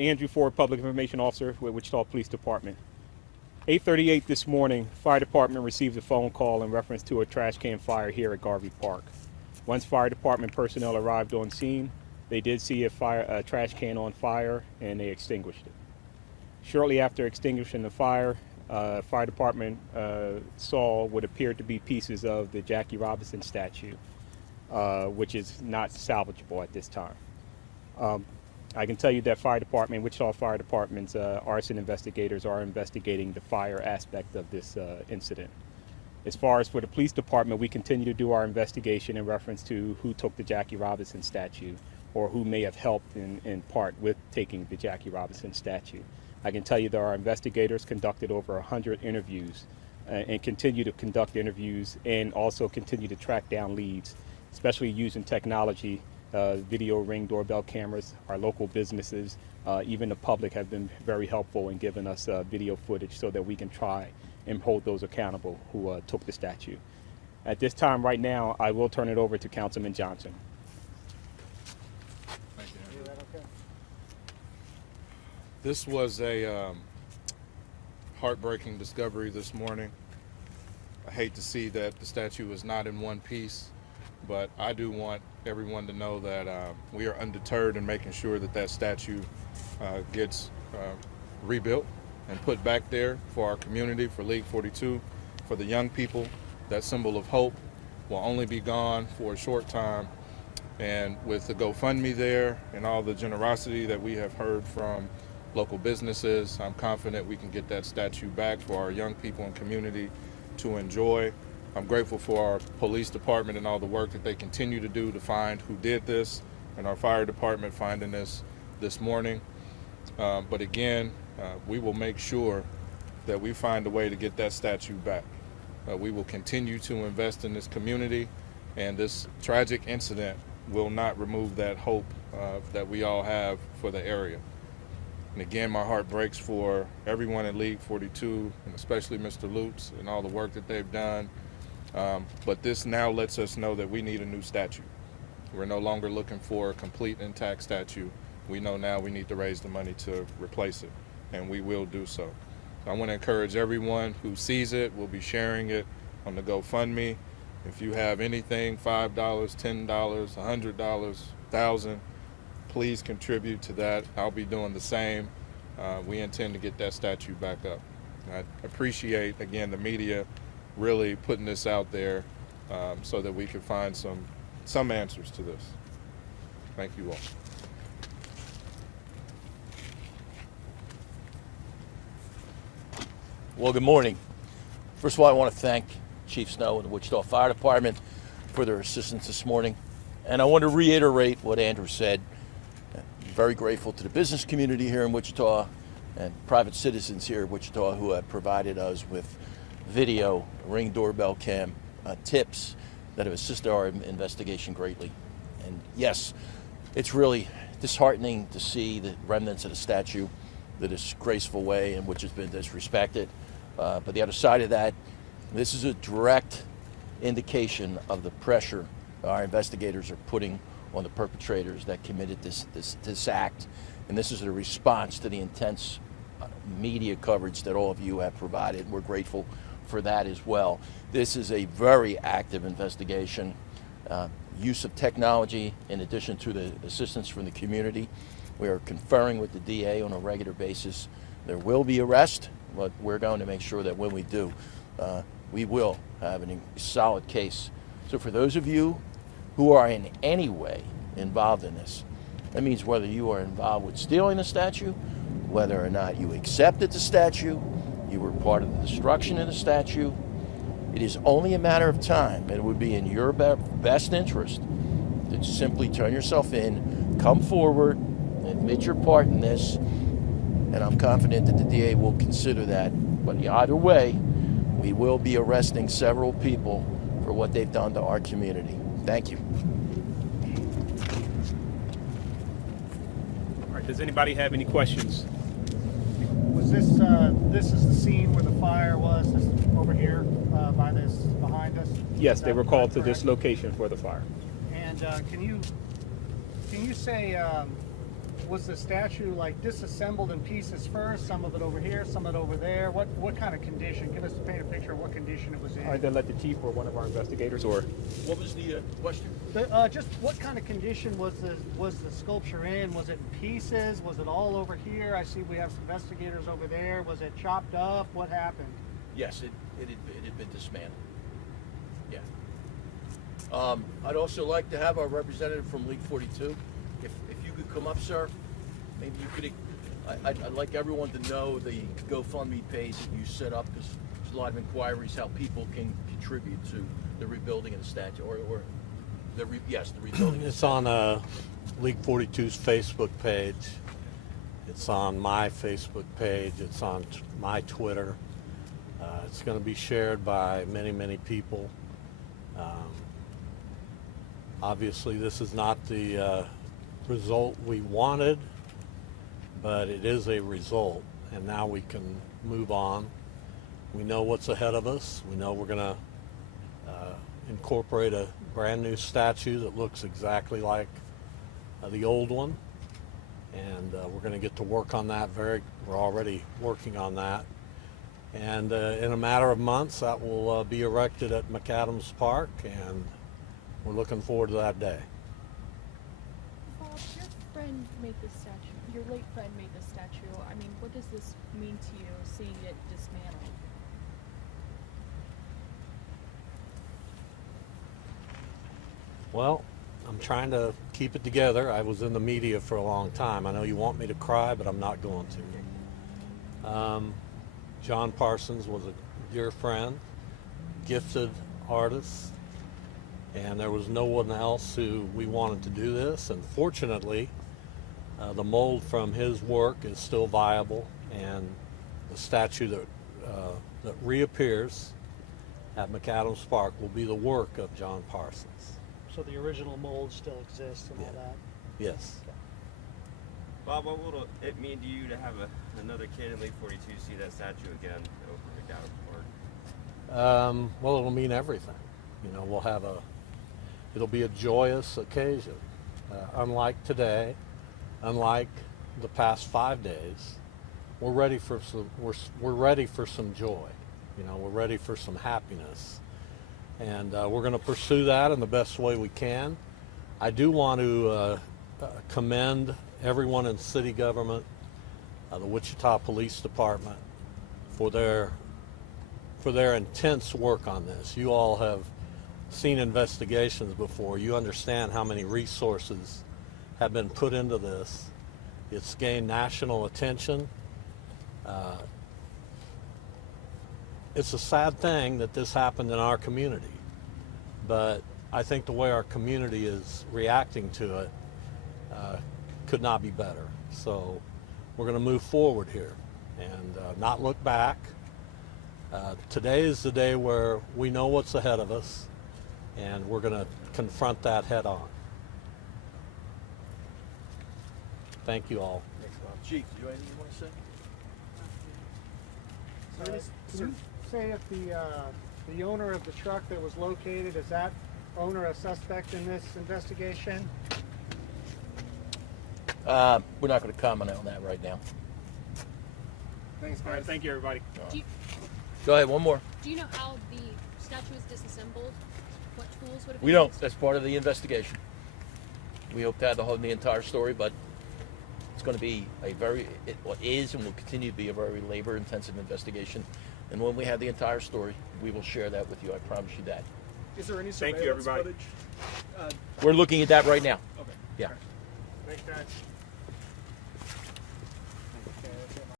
Andrew Ford, Public Information Officer with Wichita Police Department. 8:38 this morning, Fire Department received a phone call in reference to a trash can fire here at Garvey Park. Once Fire Department personnel arrived on scene, they did see a trash can on fire and they extinguished it. Shortly after extinguishing the fire, Fire Department saw what appeared to be pieces of the Jackie Robinson statue, which is not salvageable at this time. I can tell you that Wichita Fire Department's arson investigators are investigating the fire aspect of this incident. As far as for the police department, we continue to do our investigation in reference to who took the Jackie Robinson statue or who may have helped in part with taking the Jackie Robinson statue. I can tell you that our investigators conducted over 100 interviews and continue to conduct interviews and also continue to track down leads, especially using technology. Video Ring doorbell cameras, our local businesses, even the public have been very helpful in giving us video footage so that we can try and hold those accountable who took the statue. At this time right now, I will turn it over to Councilman Johnson. Thank you. This was a heartbreaking discovery this morning. I hate to see that the statue is not in one piece, but I do want everyone to know that we are undeterred in making sure that that statue gets rebuilt and put back there for our community, for League 42, for the young people. That symbol of hope will only be gone for a short time. And with the GoFundMe there and all the generosity that we have heard from local businesses, I'm confident we can get that statue back for our young people and community to enjoy. I'm grateful for our police department and all the work that they continue to do to find who did this, and our fire department finding this morning. But again, we will make sure that we find a way to get that statue back. We will continue to invest in this community, and this tragic incident will not remove that hope that we all have for the area. And again, my heart breaks for everyone at League 42, and especially Mr. Lutz and all the work that they've done. But this now lets us know that we need a new statue. We're no longer looking for a complete intact statue. We know now we need to raise the money to replace it, and we will do so. I want to encourage everyone who sees it, we'll be sharing it on the GoFundMe. If you have anything, $5, $10, $100, $1,000, please contribute to that. I'll be doing the same. We intend to get that statue back up. I appreciate, again, the media really putting this out there so that we can find some answers to this. Thank you all. Well, good morning. First of all, I want to thank Chief Snow and the Wichita Fire Department for their assistance this morning. And I want to reiterate what Andrew said. I'm very grateful to the business community here in Wichita and private citizens here in Wichita who have provided us with video, Ring doorbell cam, tips that have assisted our investigation greatly. And yes, it's really disheartening to see the remnants of the statue, the disgraceful way in which it's been disrespected. But the other side of that, this is a direct indication of the pressure our investigators are putting on the perpetrators that committed this act. And this is a response to the intense media coverage that all of you have provided. We're grateful for that as well. This is a very active investigation. Use of technology in addition to the assistance from the community. We are conferring with the DA on a regular basis. There will be arrest, but we're going to make sure that when we do, we will have a solid case. So for those of you who are in any way involved in this, that means whether you are involved with stealing the statue, whether or not you accepted the statue, you were part of the destruction of the statue, it is only a matter of time, and it would be in your best interest to simply turn yourself in, come forward, admit your part in this, and I'm confident that the DA will consider that. But either way, we will be arresting several people for what they've done to our community. Thank you. All right, does anybody have any questions? Was this is the scene where the fire was, this over here by this, behind us? Yes, they were called to this location for the fire. And can you say Was the statue like disassembled in pieces first? Some of it over here, some of it over there. What kind of condition? Paint a picture of what condition it was in. All right, then let the chief or one of our investigators or What was the question? Just what kind of condition was the sculpture in? Was it in pieces? Was it all over here? I see we have some investigators over there. Was it chopped up? What happened? Yes, it had been dismantled. Yeah. I'd also like to have our representative from League 42. If you could come up, sir, maybe you could. I'd like everyone to know the GoFundMe page that you set up, because there's a lot of inquiries how people can contribute to the rebuilding of the statue, or the rebuilding. It's on League 42's Facebook page. It's on my Facebook page. It's on my Twitter. It's going to be shared by many, many people. Obviously, this is not the result we wanted, but it is a result, and now we can move on. We know what's ahead of us. We know we're going to incorporate a brand new statue that looks exactly like the old one, and we're going to get to work on that. We're already working on that, and in a matter of months that will be erected at McAdams Park, and we're looking forward to that day. Bob, your friend made this statue. Your late friend made this statue. I mean, what does this mean to you, seeing it dismantled? Well, I'm trying to keep it together. I was in the media for a long time. I know you want me to cry, but I'm not going to. John Parsons was a dear friend, gifted artist, and there was no one else who we wanted to do this. And fortunately, the mold from his work is still viable, and the statue that reappears at McAdams Park will be the work of John Parsons. So the original mold still exists and all that. Yes. Bob, what will it mean to you to have another kid in League 42 see that statue again over McAdams Park? Well, it'll mean everything. You know, it'll be a joyous occasion. Unlike today, unlike the past 5 days, we're ready for some joy. You know, we're ready for some happiness, and we're going to pursue that in the best way we can. I do want to commend everyone in city government, the Wichita Police Department, for their intense work on this. You all have seen investigations before. You understand how many resources have been put into this. It's gained national attention. It's a sad thing that this happened in our community, but I think the way our community is reacting to it could not be better. So we're going to move forward here and not look back. Today is the day where we know what's ahead of us, and we're going to confront that head on. Thank you all. Chief, do you have anything you want to say? Can you say if the owner of the truck that was located, is that owner a suspect in this investigation? We're not going to comment on that right now. Thanks, all right, thank you, everybody. Go ahead, one more. Do you know how the statue is disassembled? What tools would it be? We don't. That's part of the investigation. We hope to have the entire story, but it's going to be it is and will continue to be a very labor-intensive investigation. And when we have the entire story, we will share that with you. I promise you that. Is there any Thank you, surveillance everybody. footage? We're looking at that right now. Okay. Yeah.